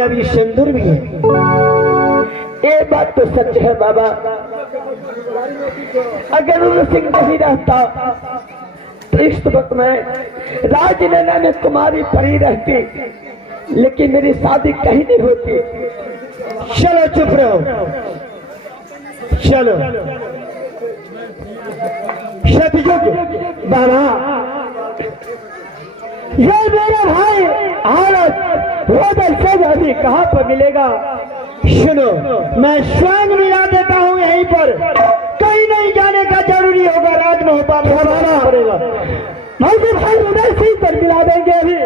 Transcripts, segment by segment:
में अभी सिंदूर भी है। ये बात तो सच है बाबा। अगर उन सिंह नहीं रहता तो इस वक्त में राजनैना में तुम्हारी परी रहती, लेकिन मेरी शादी कहीं नहीं होती। चलो चुप रहो, चलो। सतयुग बाबा, ये मेरा भाई हालत रोदल से अभी कहाँ पर मिलेगा? सुनो, मैं स्वयं मिला देता हूँ यहीं पर, कहीं नहीं जाने का जरूरी होगा। राजमहल में हमारा पड़ेगा, भाई भाई उधर सिंह पर मिला देंगे अभी।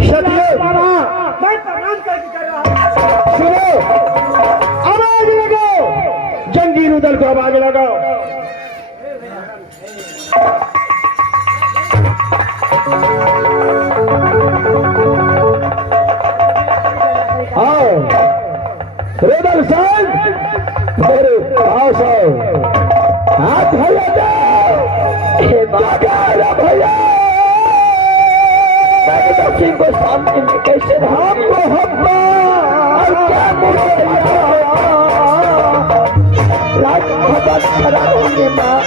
सतयुग बाबा, मैं प्रणाम कर रहा हूँ। सुनो, आवाज लगाओ, जंगीर उदल को आवाज लगाओ। आओ रुदल साहब, मेरे पास आओ। हाथ भैया जाओ भैया। सिंह को सामने में कैसे हमको हब्बा और क्या राजभवन खड़ा होंगे माँ।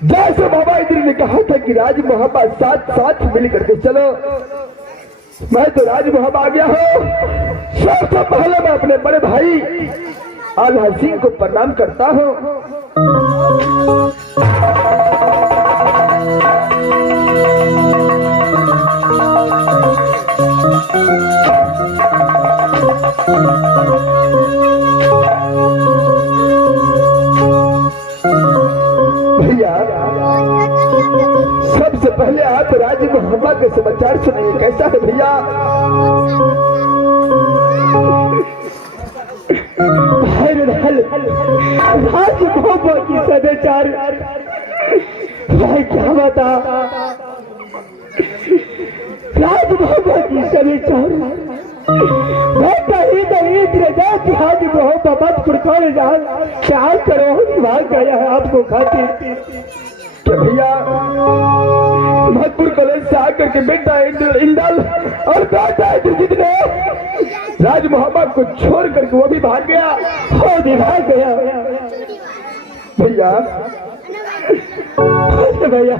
जैसे बाबा इधर ने कहा था कि राज मोहब्बत साथ साथ मिल करके चलो, मैं तो राज मोहब्बत आ गया हूँ। सबसे पहले मैं अपने बड़े भाई आल्हा सिंह को प्रणाम करता हूँ। भैया, सबसे पहले आप राज मोहब्बत के समाचार सुनिए। कैसा है भैया? राज मोहब्बत की समाचार भाई क्या बता। राज मोहब्बत की समाचार बेटा आज मोहब्बत पुरखाने प्यार करो भाग गया है आपको खातिर। भैया भरपूर कॉलेज से आकर के बेटा इंदल और बेटा इंद्रजीत ने राज मोहम्मद को छोड़ करके वो भी भाग गया। हो भी भाग गया भैया भैया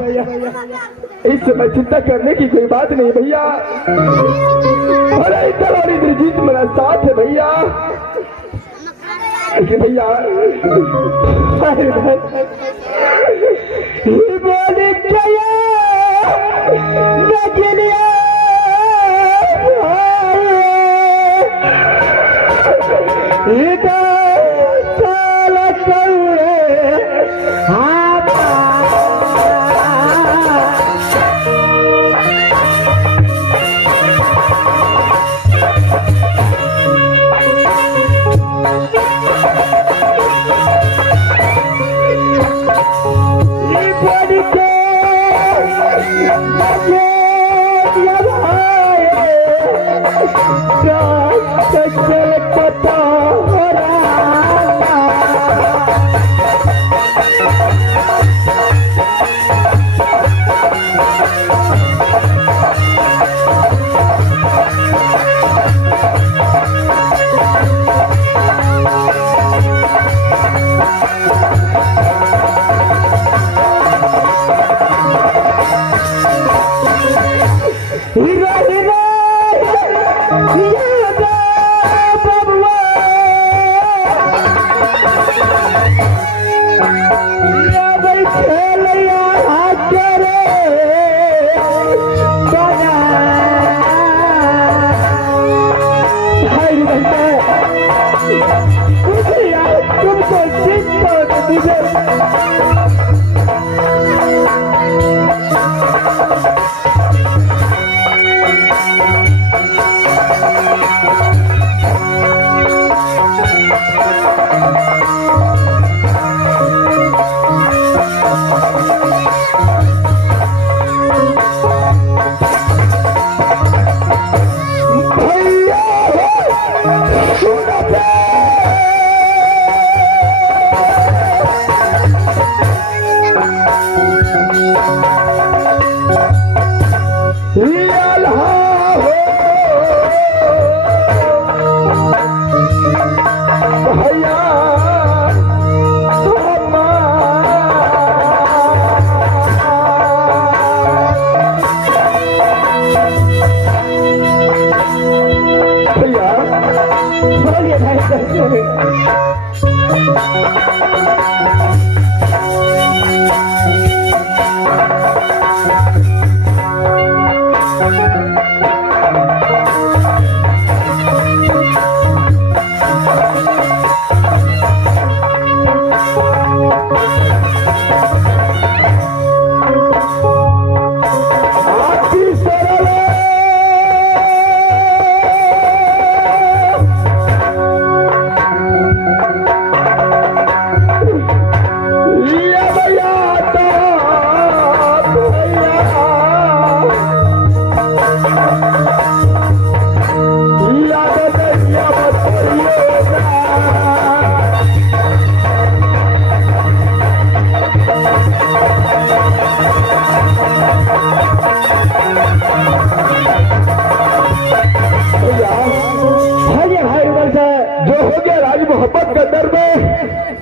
इस समय चिंता करने की कोई बात नहीं भैया। अरे इंदल और इंद्रजीत मेरा साथ है भैया। भैया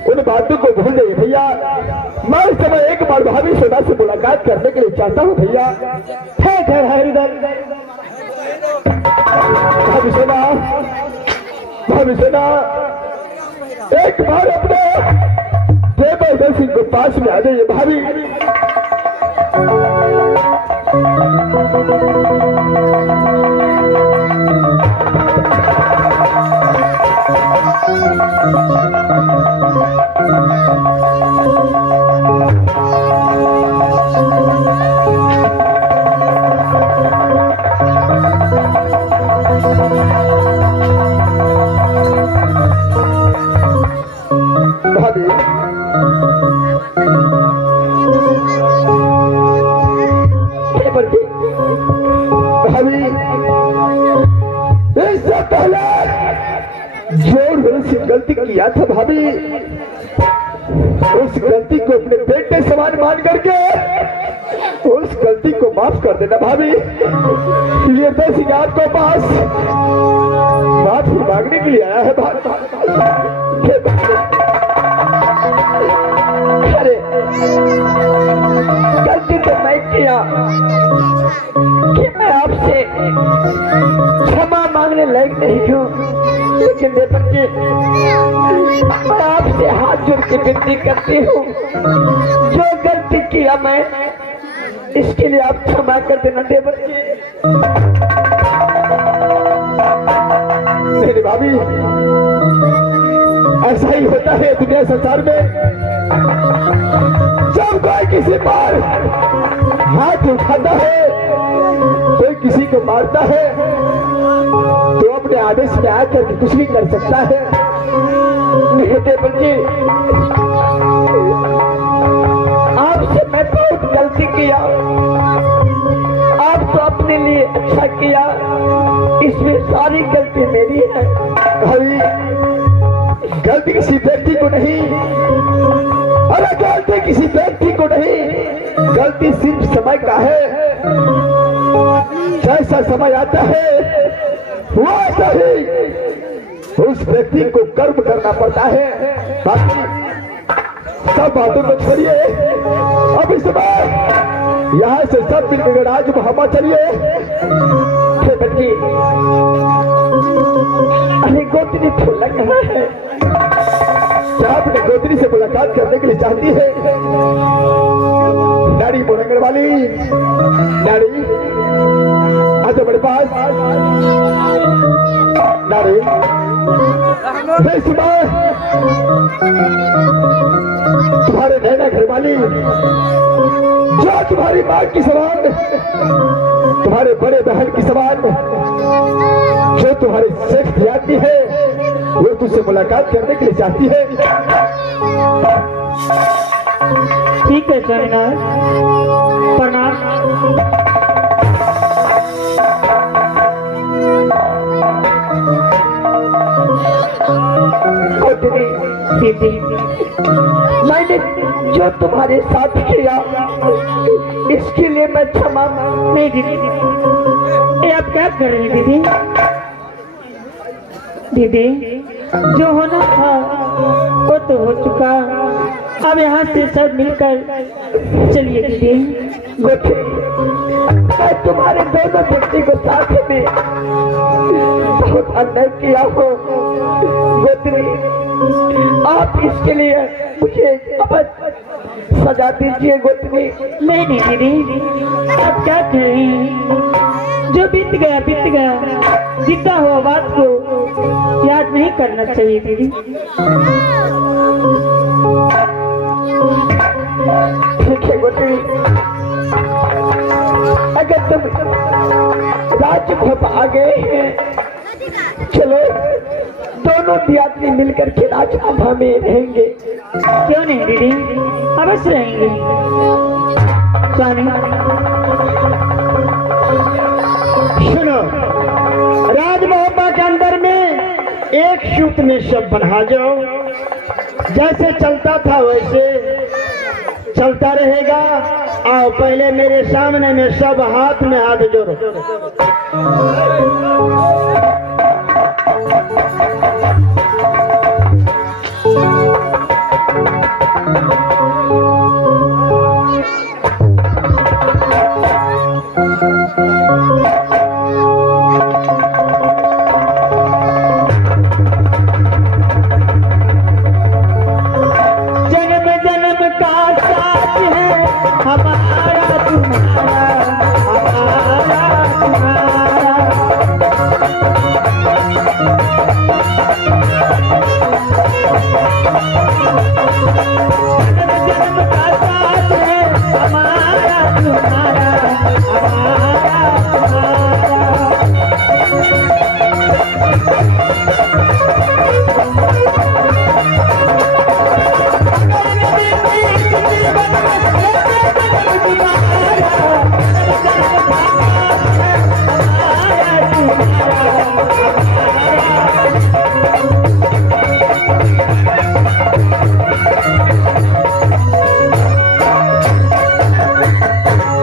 बोले बातों को भूल जाइए भैया। मैं इस समय एक बार भाभी सोना से मुलाकात करने के लिए चाहता हूँ भैया। ठीक है भाभी सोना, भाभी सोना, एक बार अपने देवर सिंह को पास में आ जाइए भाभी। इससे पहले जो गलती किया था भाभी, उस गलती को अपने बेटे समान मान करके उस गलती को माफ कर देना भाभी। ये तो सिंगार को पास माफी मांगने के लिए आया है अरे गलती तो मैं किया कि मैं आपसे क्षमा मांगने लायक नहीं हूँ, लेकिन देवर जी मैं आपसे हाथ जोड़ के विनती करती हूँ, जो गलती किया मैं इसके लिए आप क्षमा कर देना देवर जी। मेरी भाभी, ऐसा ही होता है दुनिया संसार में। जब कोई किसी पर हाथ उठाता है, कोई किसी को मारता है, तो अपने आदेश में आकर के कुछ भी कर सकता है। नहीं देवर जी, आपसे मैं बहुत गलती किया, आप तो अपने लिए अच्छा किया, इसमें सारी गलती मेरी है। भाई, गलती किसी व्यक्ति को नहीं, अरे गलती किसी व्यक्ति को नहीं, गलती सिर्फ समय का है। जैसा समय आता है वैसा ही उस व्यक्ति को कर्म करना पड़ता है। बाकी सब बातों को छोड़िए, अब इस बार यहाँ से सब मिलकर आज मोहम्मद चलिए। बच्ची, अरे गोतनी फूल लग रहा है, क्या अपने गोतनी से मुलाकात करने के लिए चाहती है? नारी बोलेंगे वाली नारी, आज मेरे पास नारी तुम्हारे नैना घर वाली, जो तुम्हारी माँ की समान, तुम्हारे बड़े बहन की समान, जो तुम्हारी सेठ जाती है, वो तुझसे मुलाकात करने के लिए चाहती है। ठीक है स्वामीनाथ, प्रणाम। दीदी, मैंने जो तुम्हारे साथ किया इसके लिए मैं क्षमा नहीं। दीदी, ये आप क्या कर रहे हैं दीदी? दीदी, जो होना था वो तो हो चुका, अब यहाँ से सब मिलकर चलिए दीदी। मैं तुम्हारे दोनों व्यक्ति को साथ में बहुत अन्याय किया हो गोतनी, आप इसके लिए मुझे अब सजा दीजिए गोतनी। नहीं नहीं दीदी, आप क्या कहें, जो बीत गया बीत गया, बीता हुआ बात को याद नहीं करना चाहिए दीदी। ठीक है गोतनी, अगर तुम राजभव आ गए हैं, चलो दोनों आदमी मिलकर के राजभव में रहेंगे। क्यों नहीं दीदी, अवश्य रहेंगे। सुनो, राजभव के अंदर में एक सूत में सब बना जाओ, जैसे चलता था वैसे चलता रहेगा। आओ पहले मेरे सामने में सब हाथ में हाथ जोड़ो।